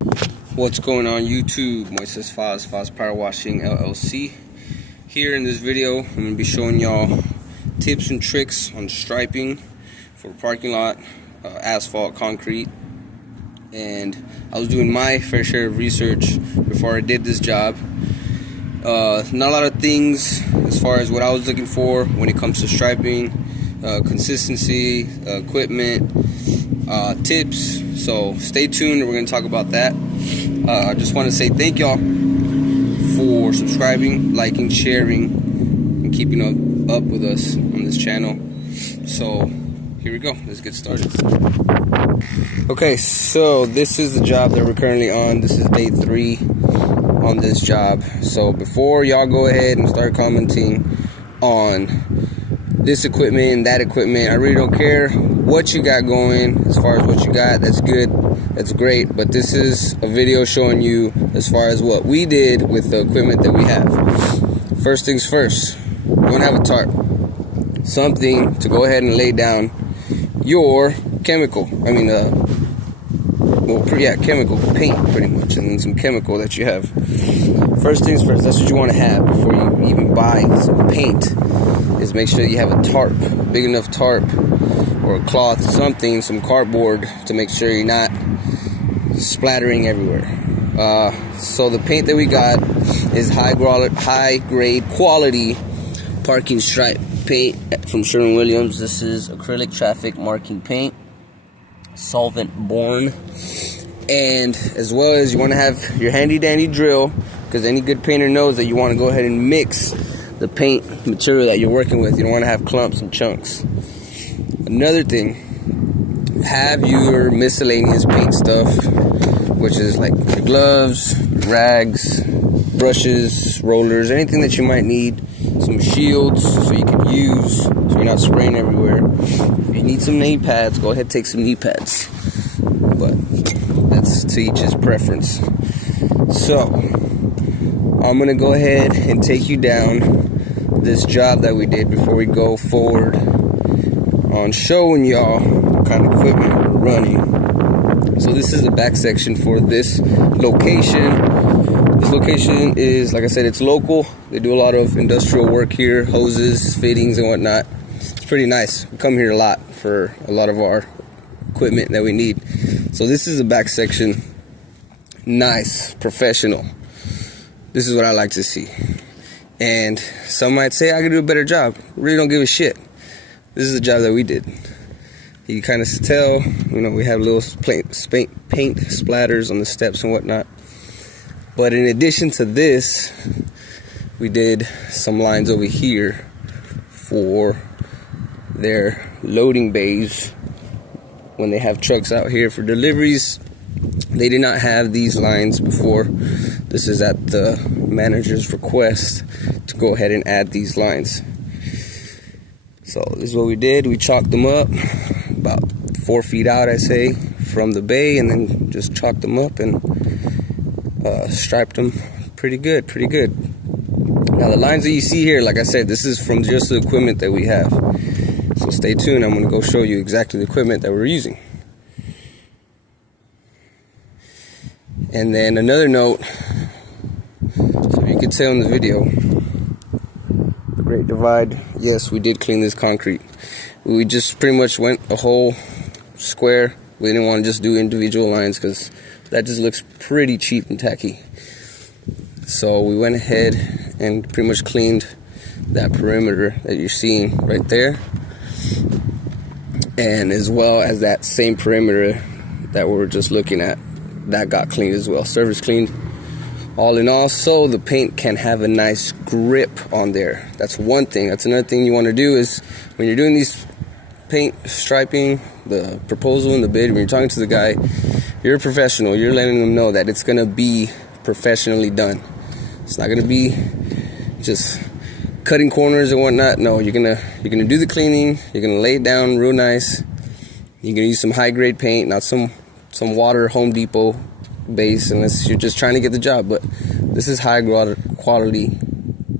What's going on YouTube? Moises Faz Power Washing LLC. Here in this video, I'm going to be showing y'all tips and tricks on striping for parking lot, asphalt, concrete. And I was doing my fair share of research before I did this job. Not a lot of things as far as what I was looking for when it comes to striping, consistency, equipment, tips. So stay tuned, we're going to talk about that. I just want to say thank y'all for subscribing, liking, sharing, and keeping up with us on this channel. So here we go, let's get started. Okay, so this is the job that we're currently on. This is day 3 on this job. So before y'all go ahead and start commenting on this equipment and that equipment, I really don't care what you got going. As far as what you got, that's good, that's great, but this is a video showing you as far as what we did with the equipment that we have. First things first, you want to have a tarp, something to go ahead and lay down your chemical, chemical paint pretty much, and then some chemical that you have. First things first, that's what you want to have before you even buy some paint, is make sure you have a tarp, big enough tarp, or a cloth, something, some cardboard, to make sure you're not splattering everywhere. So the paint that we got is high grade quality parking stripe paint from Sherwin-Williams. This is acrylic traffic marking paint, solvent borne. And as well as you want to have your handy dandy drill, because any good painter knows that you want to go ahead and mix the paint material that you're working with. You don't want to have clumps and chunks. Another thing, have your miscellaneous paint stuff, which is like your gloves, rags, brushes, rollers, anything that you might need. Some shields so you can use, so you're not spraying everywhere. If you need some knee pads, go ahead and take some knee pads. But that's to each his preference. So I'm gonna go ahead and take you down this job that we did before we go forward on showing y'all what kind of equipment we're running. So this is the back section for this location. This location is, like I said, it's local. They do a lot of industrial work here, hoses, fittings, and whatnot. It's pretty nice. We come here a lot for a lot of our equipment that we need. So this is the back section. Nice, professional. This is what I like to see. And some might say I could do a better job. Really don't give a shit. This is the job that we did. You kind of tell, we have little paint splatters on the steps and whatnot. But in addition to this, we did some lines over here for their loading bays. When they have trucks out here for deliveries, they did not have these lines before. This is at the manager's request to go ahead and add these lines. So this is what we did. We chalked them up about 4 feet out, I say, from the bay, and then just chalked them up and striped them pretty good. Now the lines that you see here, like I said, this is from just the equipment that we have. So stay tuned, I'm going to go show you exactly the equipment that we're using. And then another note, so you can tell in the video, the Great Divide, yes, we did clean this concrete. We just pretty much went a whole square. We didn't want to just do individual lines because that just looks pretty cheap and tacky. So we went ahead and pretty much cleaned that perimeter that you're seeing right there, and as well as that same perimeter that we're just looking at, that got cleaned as well. Surface cleaned, all in all, so the paint can have a nice grip on there. That's one thing. That's another thing you want to do is when you're doing these paint striping, the proposal and the bid, when you're talking to the guy, you're a professional. You're letting them know that it's gonna be professionally done. It's not gonna be just cutting corners and whatnot. No, you're gonna do the cleaning. You're gonna lay it down real nice. You're gonna use some high grade paint, not some water Home Depot base, unless you're just trying to get the job. But this is high quality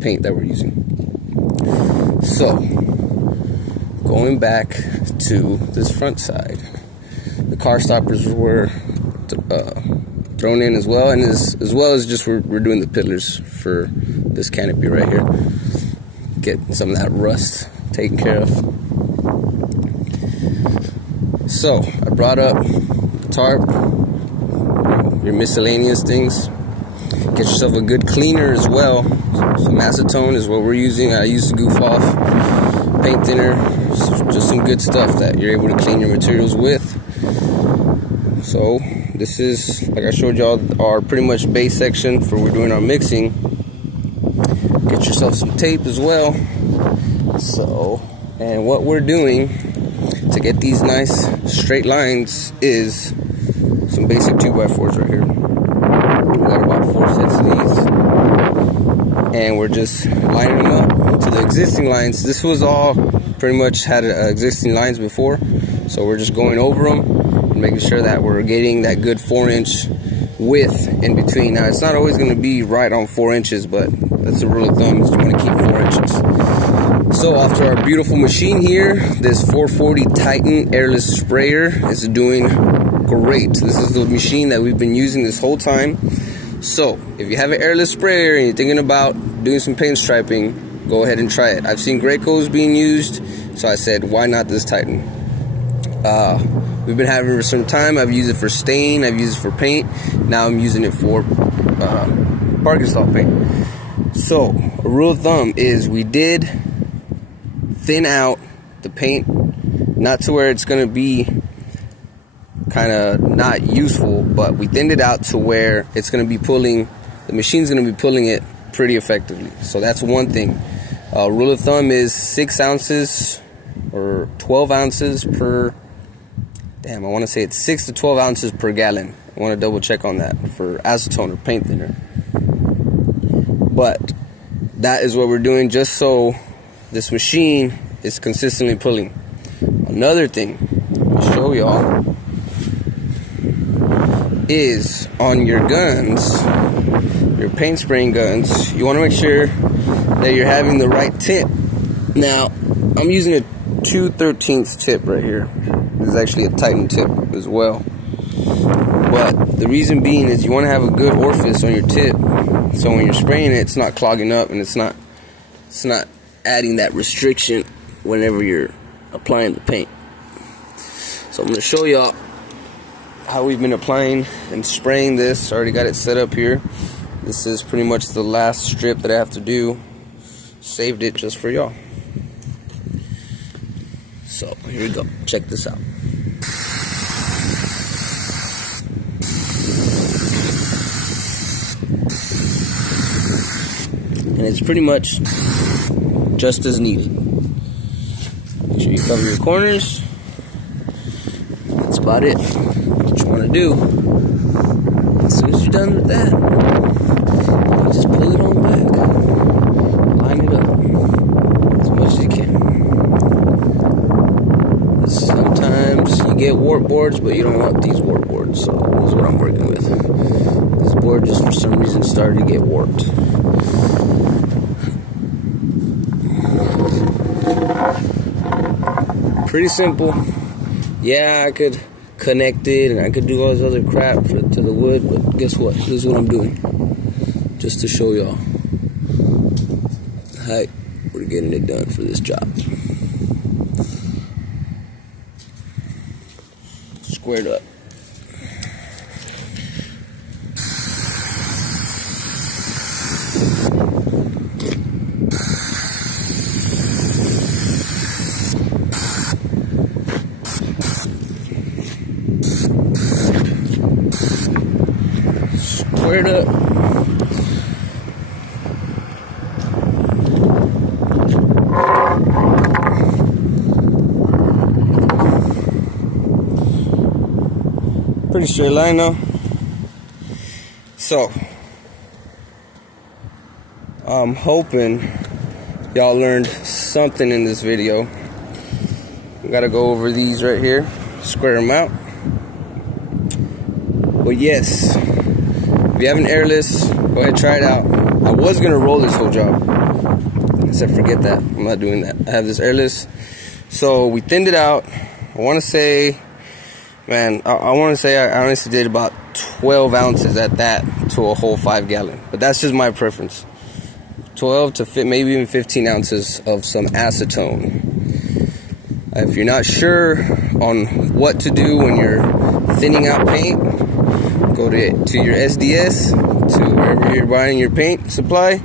paint that we're using. So going back to this front side, the car stoppers were thrown in as well, and as well as just we're doing the pillars for this canopy right here. Get some of that rust taken care of. So I brought up the tarp, your miscellaneous things. Get yourself a good cleaner as well. Some acetone is what we're using. I used to goof off, paint thinner, just some good stuff that you're able to clean your materials with. So this is, like I showed y'all, our pretty much base section for we're doing our mixing. Get yourself some tape as well. So, and what we're doing to get these nice straight lines is some basic 2x4s right here. We got about 4 sets of these, and we're just lining them up to the existing lines. This was all pretty much had existing lines before, so we're just going over them and making sure that we're getting that good 4-inch width in between. Now it's not always going to be right on 4 inches, but that's the rule of thumb, is you want to keep 4 inches. So after our beautiful machine here, this 440 Titan airless sprayer is doing great. This is the machine that we've been using this whole time. So if you have an airless sprayer and you're thinking about doing some paint striping, go ahead and try it. I've seen Graco's being used, so I said, why not this Titan? We've been having it for some time. I've used it for stain, I've used it for paint. Now I'm using it for parking stall paint. So a rule of thumb is we did thin out the paint, not to where it's going to be kind of not useful, but we thinned it out to where it's going to be pulling, the machine's going to be pulling it pretty effectively. So that's one thing. Rule of thumb is 6 ounces or 12 ounces per, I want to say it's 6 to 12 ounces per gallon. I want to double check on that for acetone or paint thinner. But that is what we're doing just so this machine is consistently pulling. Another thing I'll show y'all is on your guns, your paint spraying guns, you want to make sure that you're having the right tip. Now, I'm using a 2/13 tip right here. This is actually a Titan tip as well. But the reason being is you want to have a good orifice on your tip, so when you're spraying it, it's not clogging up and it's not adding that restriction whenever you're applying the paint. So I'm going to show y'all how we've been applying and spraying this. I already got it set up here. This is pretty much the last strip that I have to do. Saved it just for y'all. So here we go. Check this out. And it's pretty much just as needed. Make sure you cover your corners. That's about it. What you want to do, as soon as you're done with that, you just pull it on back. Line it up as much as you can. Sometimes you get warp boards, but you don't want these warp boards, so this is what I'm working with. This board just for some reason started to get warped. Pretty simple. Yeah, I could connect it and I could do all this other crap to the wood, but guess what? This is what I'm doing. Just to show y'all how we're getting it done for this job. Squared up. Squared up. Pretty straight line though. So I'm hoping y'all learned something in this video. We gotta go over these right here, square them out. But yes, if you have an airless, go ahead, try it out. I was gonna roll this whole job. I said forget that, I'm not doing that. I have this airless. So we thinned it out. I wanna say, man, I honestly did about 12 ounces at that to a whole 5 gallon. But that's just my preference. 12 to maybe even 15 ounces of some acetone. If you're not sure on what to do when you're thinning out paint, go to your SDS, to wherever you're buying your paint supply.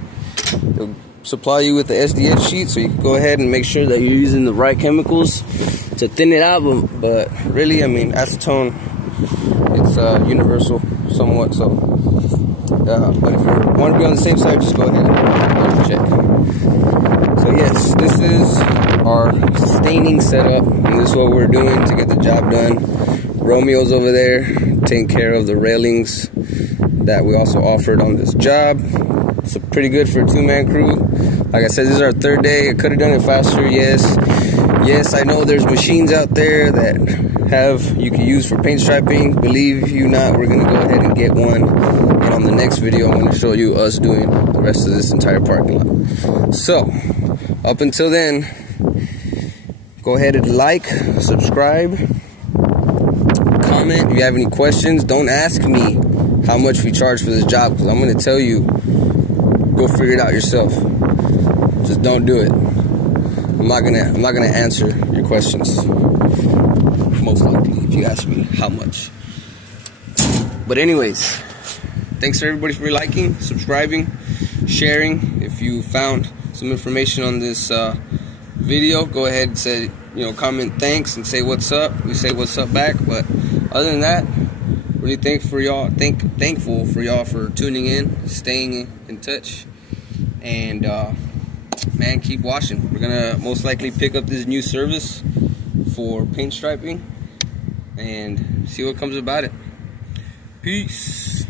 They'll supply you with the SDS sheet, so you can go ahead and make sure that you're using the right chemicals to thin it out. But really, I mean, acetone, it's universal somewhat. So, but if you want to be on the safe side, just go ahead and check. So yes, this is our staining setup, and this is what we're doing to get the job done. Romeo's over there taking care of the railings that we also offered on this job. It's pretty good for a 2-man crew. Like I said, this is our 3rd day. I could have done it faster, yes. Yes, I know there's machines out there that you can use for paint striping. Believe you not, we're gonna go ahead and get one. And on the next video, I'm gonna show you us doing the rest of this entire parking lot. So, up until then, go ahead and like, subscribe, comment. If you have any questions, don't ask me how much we charge for this job, because I'm gonna tell you, go figure it out yourself. Just don't do it. I'm not gonna answer your questions, most likely, if you ask me how much. But anyways, thanks for everybody for liking, subscribing, sharing. If you found some information on this video, go ahead and say, comment thanks and say what's up. We say what's up back. But other than that, really thankful for y'all for tuning in, staying in touch, and man, keep watching. We're gonna most likely pick up this new service for paint striping and see what comes about it. Peace.